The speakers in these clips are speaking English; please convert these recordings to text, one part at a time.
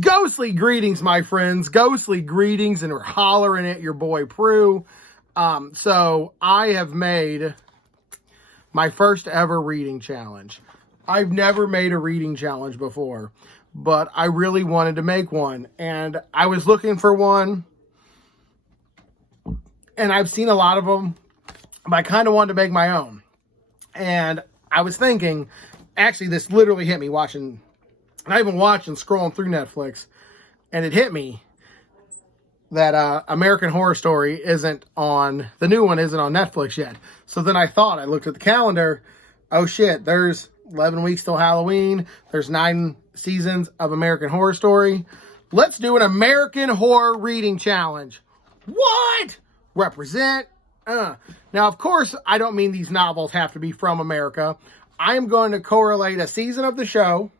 Ghostly greetings, my friends. Ghostly greetings, and we're hollering at your boy Prue. So I have made my first ever reading challenge. I've never made a reading challenge before, but I really wanted to make one. And I was looking for one, and I've seen a lot of them, but I kind of wanted to make my own. And I was thinking, actually, this literally hit me watching, not even watching, scrolling through Netflix, and it hit me that American Horror Story isn't on, the new one isn't on Netflix yet. So then I looked at the calendar, oh shit, there's 11 weeks till Halloween, there's 9 seasons of American Horror Story. Let's do an American Horror Reading Challenge. What? Represent. Now, of course, I don't mean these novels have to be from America. I am going to correlate a season of the show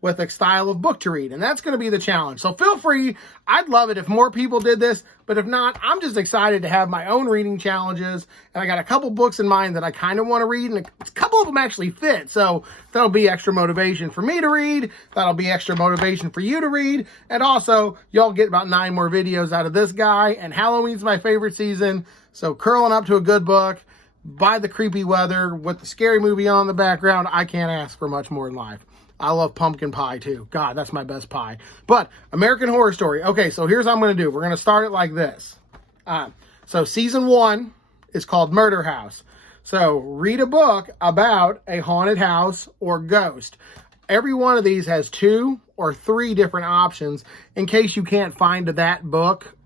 with a style of book to read, and that's going to be the challenge. So feel free. I'd love it if more people did this, but if not, I'm just excited to have my own reading challenges, and I got a couple books in mind that I kind of want to read, and a couple of them actually fit, so that'll be extra motivation for me to read, that'll be extra motivation for you to read, and also, y'all get about 9 more videos out of this guy, and Halloween's my favorite season, so curling up to a good book, by the creepy weather, with the scary movie on in the background, I can't ask for much more in life. I love pumpkin pie too. God, that's my best pie. But American Horror Story. Okay, so here's what I'm going to do. We're going to start it like this. So season 1 is called Murder House. So read a book about a haunted house or ghost. Every one of these has 2 or 3 different options in case you can't find that book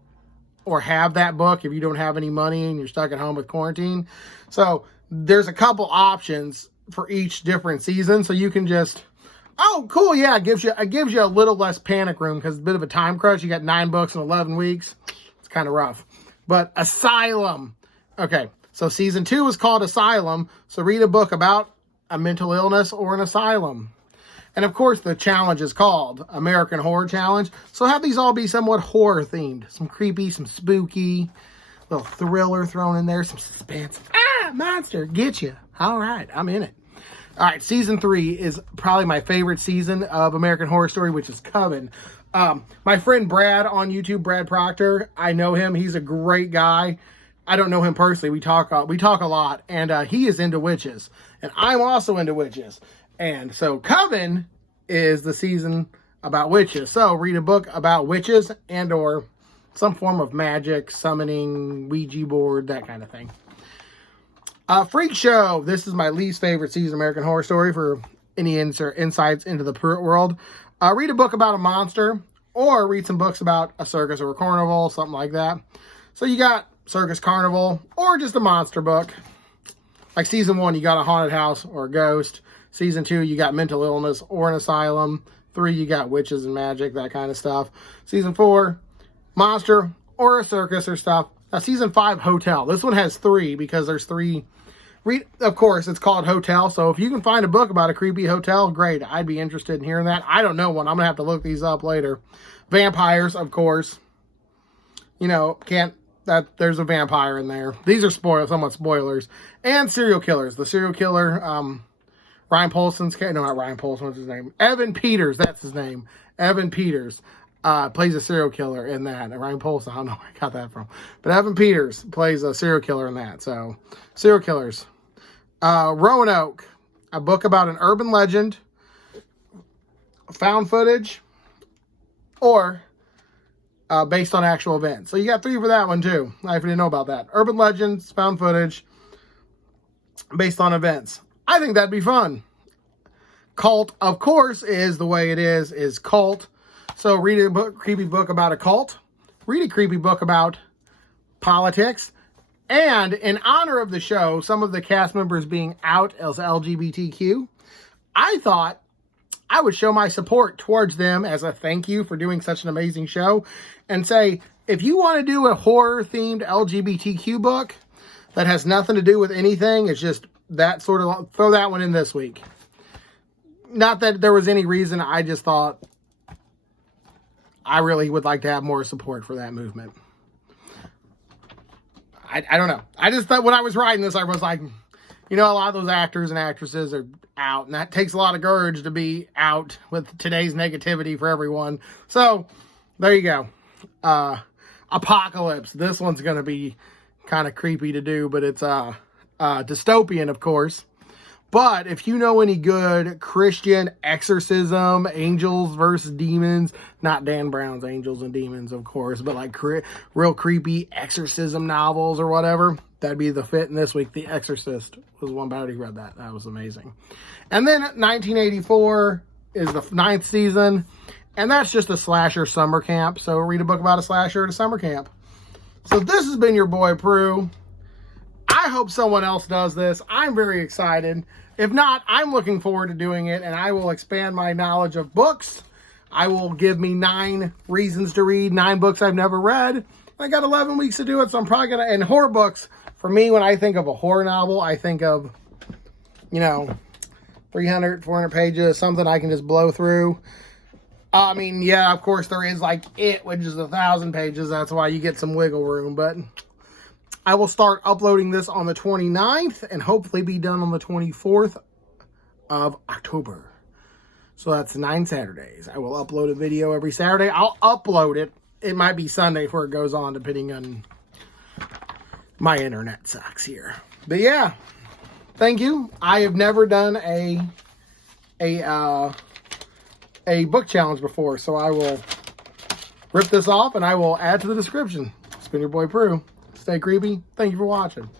or have that book if you don't have any money and you're stuck at home with quarantine. So there's a couple options for each different season. So you can just... Oh, cool, yeah, it gives you a little less panic room because it's a bit of a time crunch. You got 9 books in 11 weeks. It's kind of rough. But Asylum. Okay, so season 2 is called Asylum. So read a book about a mental illness or an asylum. And of course, the challenge is called American Horror Challenge. So have these all be somewhat horror themed. Some creepy, some spooky, little thriller thrown in there, some suspense. Ah, monster, get you. All right, I'm in it. All right, season 3 is probably my favorite season of American Horror Story, which is Coven. My friend Brad on YouTube, Brad Proctor, I know him. He's a great guy. I don't know him personally. We talk a lot, and he is into witches, and I'm also into witches. And so Coven is the season about witches. So read a book about witches and or some form of magic, summoning, Ouija board, that kind of thing. Freak Show. This is my least favorite season of American Horror Story for any insights into the Pruitt world. Read a book about a monster or read some books about a circus or a carnival, something like that. So you got circus, carnival, or just a monster book. Like season 1, you got a haunted house or a ghost. Season 2, you got mental illness or an asylum. 3, you got witches and magic, that kind of stuff. Season 4, monster or a circus or stuff. Now, season 5, hotel. This one has 3 because there's 3. Of course, it's called Hotel, so if you can find a book about a creepy hotel, great. I'd be interested in hearing that. I don't know one. I'm going to have to look these up later. Vampires, of course. You know, there's a vampire in there. These are somewhat spoilers. And serial killers. The serial killer, Ryan Paulson's, no, not Ryan Paulson, what's his name? Evan Peters, that's his name. Evan Peters plays a serial killer in that. And Ryan Paulson, I don't know where I got that from. But Evan Peters plays a serial killer in that. So, serial killers. Roanoke, a book about an urban legend, found footage, or based on actual events. So you got 3 for that one too. I didn't know about that. Urban legends, found footage, based on events. I think that'd be fun. Cult, of course, is the way it is cult. So read a creepy book about a cult. Read a creepy book about politics. And in honor of the show, some of the cast members being out as LGBTQ, I thought I would show my support towards them as a thank you for doing such an amazing show and say, if you want to do a horror-themed LGBTQ book that has nothing to do with anything, it's just that sort of, throw that one in this week. Not that there was any reason, I just thought I really would like to have more support for that movement. I don't know. I just thought when I was writing this, I was like, You know, a lot of those actors and actresses are out, and that takes a lot of courage to be out with today's negativity for everyone. So, there you go. Apocalypse. This one's going to be kind of creepy to do, but it's dystopian, of course. But if you know any good Christian exorcism, angels versus demons, not Dan Brown's Angels and Demons, of course, but like real creepy exorcism novels or whatever, that'd be the fit in this week. The Exorcist was one, but I already read that. That was amazing. And then 1984 is the 9th season, and that's just a slasher summer camp. So read a book about a slasher at a summer camp. So this has been your boy Prue. I hope someone else does this. I'm very excited. If not, I'm looking forward to doing it, and I will expand my knowledge of books. I will give me 9 reasons to read 9 books I've never read. I got 11 weeks to do it, so I'm probably going to... And horror books, for me, when I think of a horror novel, I think of, you know, 300, 400 pages, something I can just blow through. I mean, yeah, of course, there is like It, which is 1,000 pages. That's why you get some wiggle room, but... I will start uploading this on the 29th and hopefully be done on the 24th of October. So that's 9 Saturdays. I will upload a video every Saturday. I'll upload it. It might be Sunday before it goes on, depending on my internet sucks here. But yeah, thank you. I have never done a book challenge before, so I will rip this off and I will add to the description. It's been your boy Prue. Stay creepy. Thank you for watching.